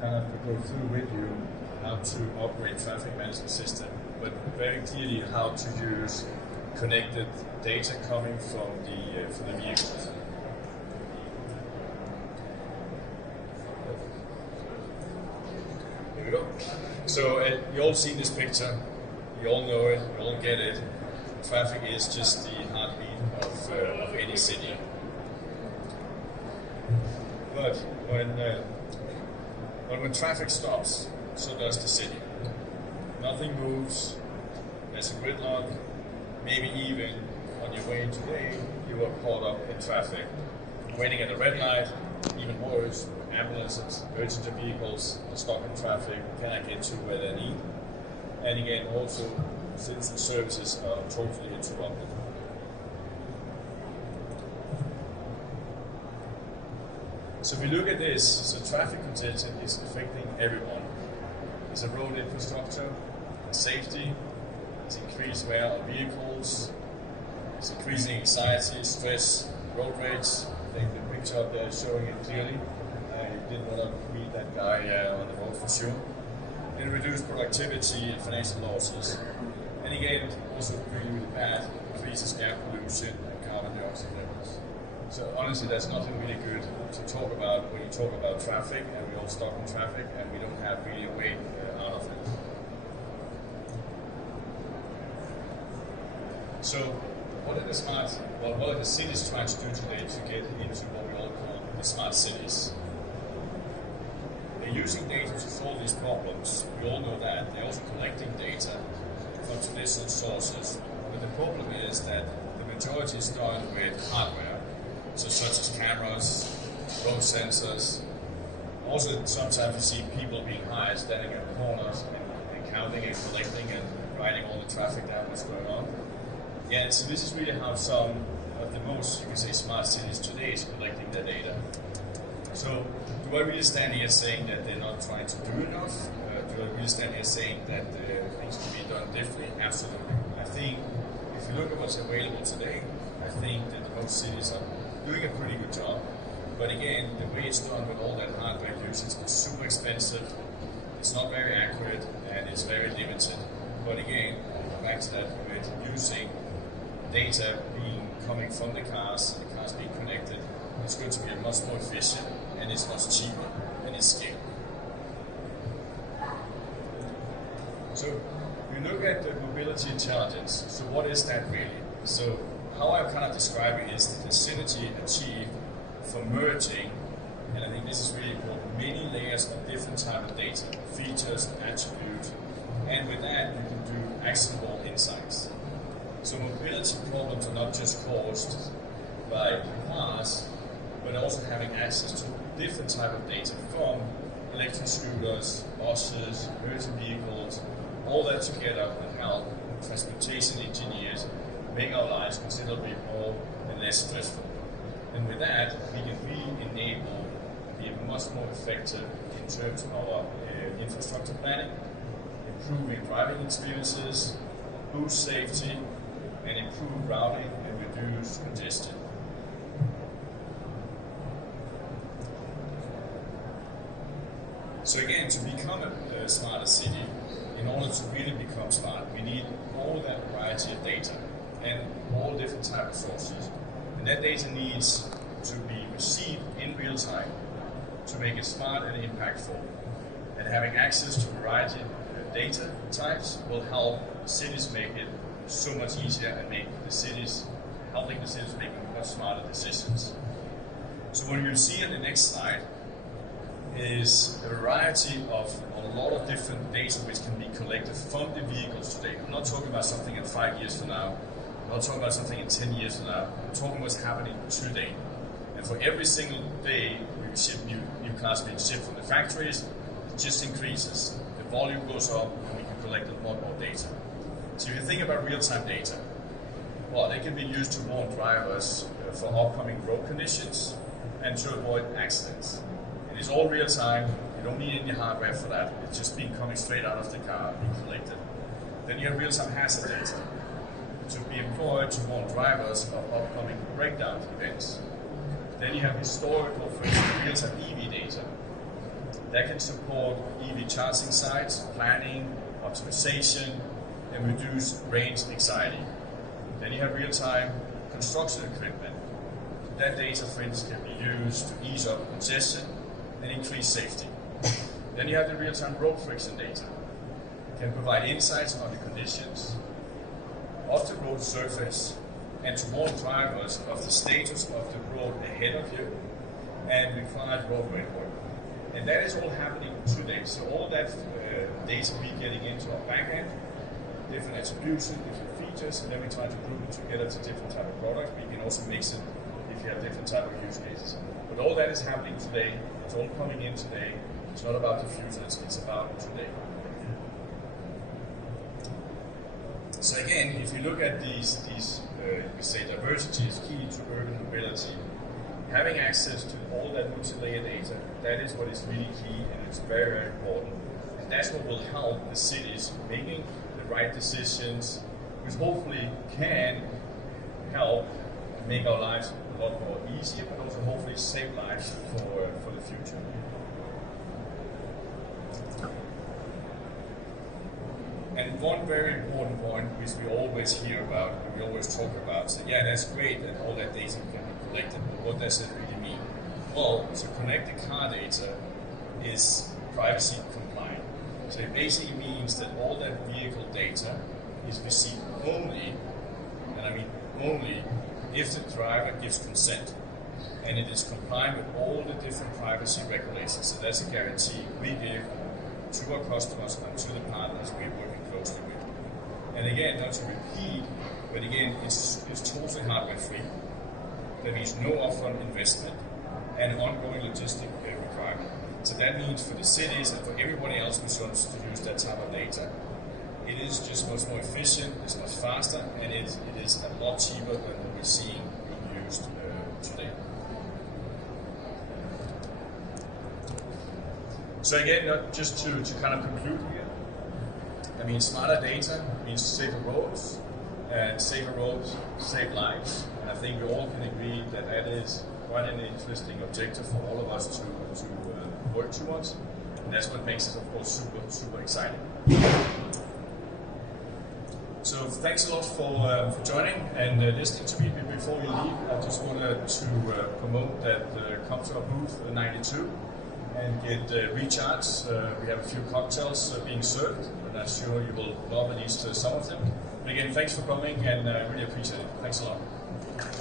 kind of go through with you how to operate traffic management system, but very clearly how to use connected data coming from the vehicles. Here we go. So you all see this picture, you all know it, you all get it. Traffic is just the heartbeat of any city. But when traffic stops, so does the city. Nothing moves, there's a gridlock, maybe even on your way today, you are caught up in traffic. Waiting at a red light, even worse, ambulances, emergency vehicles are stuck in traffic, cannot get to where they need. And again, also, citizen services are totally interrupted. So if we look at this, so traffic congestion is affecting everyone. It's a road infrastructure, safety, it's increased wear of vehicles, it's increasing anxiety, stress, road rage. I think the picture up there is showing it clearly. I didn't want to meet that guy on the road for sure. And reduced productivity and financial losses. And again, also really bad, increases air pollution and carbon dioxide levels. So honestly, there's nothing really good to talk about when you talk about traffic, and we all stuck in traffic, and we don't have really a way out of it. So, what are the cities trying to do today to get into what we all call the smart cities? They're using data to solve these problems. We all know that. They're also collecting data from traditional sources. But the problem is that the majority is done with hardware, so such as cameras, road sensors. Also, sometimes you see people being hired, standing at corners and counting and collecting and writing all the traffic down what's going on. Yeah, so this is really how some of the most, you can say, smart cities today is collecting their data. So, do I really stand here saying that they're not trying to do enough? Do I really stand here saying that things can be done differently? Absolutely. I think if you look at what's available today, I think that most cities are doing a pretty good job. But again, the way it's done with all that hardware usage is super expensive, it's not very accurate, and it's very limited. But again, back to that with using data coming from the cars being connected, it's going to be much more efficient, and it's much cheaper, and it's scalable. So, we look at the mobility intelligence. So what is that really? So how I'm kind of describing is the synergy achieved from merging, and I think this is really important, many layers of different type of data, features, attributes, and with that you can do actionable insights. So mobility problems are not just caused by cars, but also having access to different type of data from electric scooters, buses, emergency vehicles. All that together will help transportation engineers make our lives considerably more and less stressful. And with that, we can really enable, be much more effective in terms of our infrastructure planning, improving driving experiences, boost safety, and improve routing and reduce congestion. So again, to become a smarter city, in order to really become smart, we need all that variety of data and all different types of sources. And that data needs to be received in real time to make it smart and impactful. And having access to a variety of data types will help cities make it so much easier and helping the cities make much smarter decisions. So what you see on the next slide is a variety of a lot of different data which can be collected from the vehicles today. I'm not talking about something in 5 years from now. I'm not talking about something in 10 years from now. I'm talking what's happening today. And for every single day we ship new cars being shipped from the factories, it just increases. The volume goes up and we can collect a lot more data. So if you think about real-time data, well, they can be used to warn drivers for upcoming road conditions and to avoid accidents. It is all real time, you don't need any hardware for that, it's just coming straight out of the car, being collected. Then you have real-time hazard data to be employed to warn drivers of upcoming breakdown events. Then you have historical, for instance, real-time EV data. That can support EV charging sites, planning, optimization, and reduce range anxiety. Then you have real-time construction equipment. That data, for instance, can be used to ease up congestion and increase safety. Then you have the real-time road friction data. It can provide insights on the conditions of the road surface and to warn drivers of the status of the road ahead of you and required roadway work. And that is all happening today. So all that data we're getting into our backend, different attribution, different features, and then we try to group it together to different type of products. We can also mix it if you have different type of use cases. But all that is happening today. It's all coming in today. It's not about the future, it's about today. So again, if you look at these we say diversity is key to urban mobility. Having access to all that multi-layer data, that is what is really key, and it's very, very important. And that's what will help the cities making the right decisions, which hopefully can help make our lives a lot more easier, but also hopefully save lives for the future. And one very important point, which we always hear about, and we always talk about, so yeah, that's great that all that data can be collected, but what does it really mean? Well, so connected car data is privacy compliant. So it basically means that all that vehicle data is received only, and I mean only, if the driver gives consent. And it is compliant with all the different privacy regulations. So that's a guarantee we give to our customers and to the partners we're working closely with. And again, not to repeat, but again, it's totally hardware free. That means no upfront investment and ongoing logistic requirement. So that means for the cities and for everybody else who wants to use that type of data, it is just much more efficient, it's much faster, and it is a lot cheaper than what we're seeing being used today. So again, just to kind of conclude here, I mean, smarter data means safer roads, and safer roads save lives. And I think we all can agree that that is quite an interesting objective for all of us to work towards. And that's what makes it, of course, super, super exciting. So thanks a lot for joining and listening to me. Before we leave, I just wanted to promote that come to our booth 92 and get recharged. We have a few cocktails being served, and I'm sure you will love at least some of them. But again, thanks for coming, and I really appreciate it. Thanks a lot.